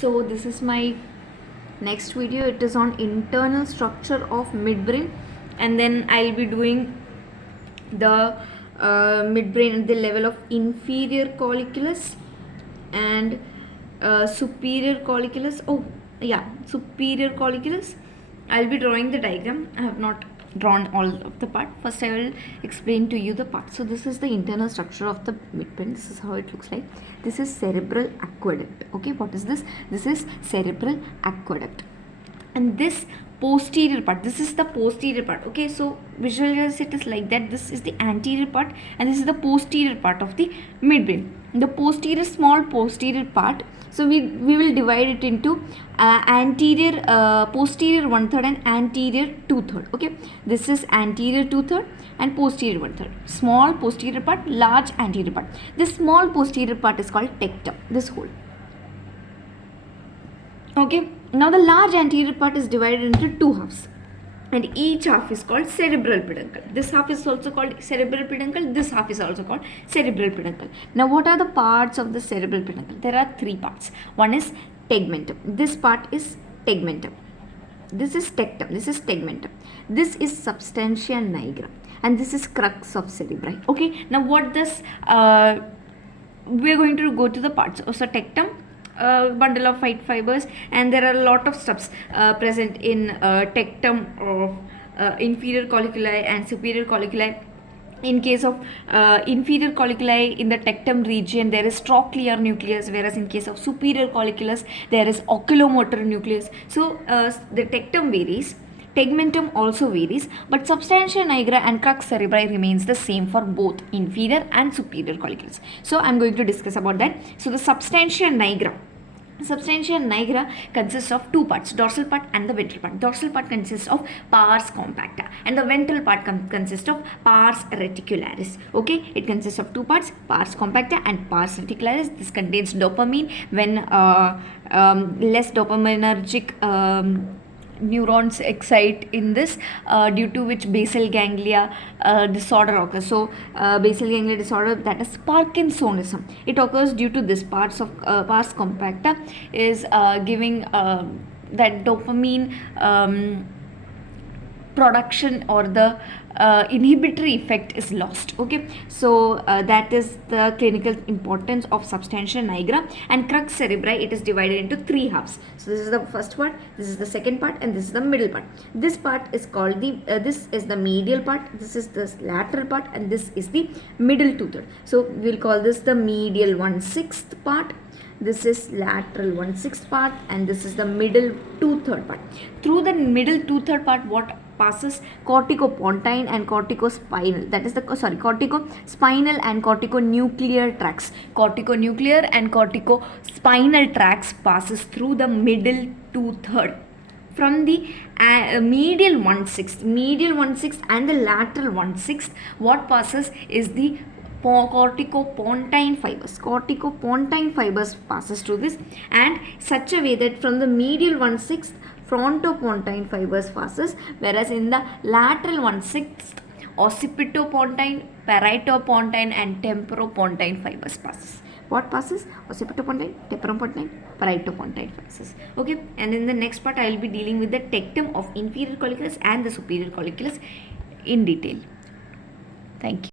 So this is my next video. It is on internal structure of midbrain, and then I'll be doing the midbrain at the level of inferior colliculus and superior colliculus. Superior colliculus. I'll be drawing the diagram. I have not drawn all of the part. First I will explain to you the part. So this is the internal structure of the midbrain. This is how it looks like. This is cerebral aqueduct. Okay, what is this? This is cerebral aqueduct. And this posterior part, this is the posterior part. Okay, so visualize it is like that. This is the anterior part and this is the posterior part of the midbrain. The posterior, small posterior part, so we will divide it into anterior, posterior 1/3 and anterior 2/3. Okay, this is anterior 2/3 and posterior 1/3. Small posterior part, large anterior part. This small posterior part is called tectum, this whole. Okay, now the large anterior part is divided into two halves, and each half is called cerebral peduncle. This half is also called cerebral peduncle. This half is also called cerebral peduncle. Now what are the parts of the cerebral peduncle? There are three parts. One is tegmentum. This part is tegmentum. This is tectum. This is tegmentum. This is substantia nigra, and this is crux of cerebri. Okay, now what this we are going to go to the parts. So tectum, bundle of white fibers, and there are a lot of stuffs present in tectum of inferior colliculi and superior colliculi. In case of inferior colliculi, in the tectum region there is trochlear nucleus, whereas in case of superior colliculus there is oculomotor nucleus. So the tectum varies, tegmentum also varies, but substantia nigra and crux cerebri remains the same for both inferior and superior colliculus. So I am going to discuss about that. So the substantia nigra consists of two parts, dorsal part and the ventral part. Dorsal part consists of pars compacta and the ventral part consists of pars reticularis. Okay, it consists of two parts, pars compacta and pars reticularis. This contains dopamine when less dopaminergic neurons excite in this, due to which basal ganglia disorder occurs. So basal ganglia disorder, that is Parkinsonism, it occurs due to this pars compacta is giving that dopamine production, or the inhibitory effect is lost. Okay, so that is the clinical importance of substantia nigra. And crux cerebri, it is divided into three halves. So this is the first part, this is the second part, and this is the middle part. This part is called the this is the medial part, this is the lateral part, and this is the middle 2/3. So we will call this the medial 1/6 part, this is lateral 1/6 part, and this is the middle 2/3 part. Through the middle 2/3 part, what passes? Corticopontine and corticospinal, that is the corticospinal and corticonuclear tracts. Corticonuclear and corticospinal tracts passes through the middle 2/3. From the medial 1/6 and the lateral 1/6, what passes is the corticopontine fibers passes through this, and such a way that from the medial 1/6 frontopontine fibers passes, whereas in the lateral 1/6 occipitopontine, paritopontine and temporopontine fibers passes. What passes? Occipitopontine, temporopontine, paritopontine passes. Okay, and in the next part I will be dealing with the tectum of inferior colliculus and the superior colliculus in detail. Thank you.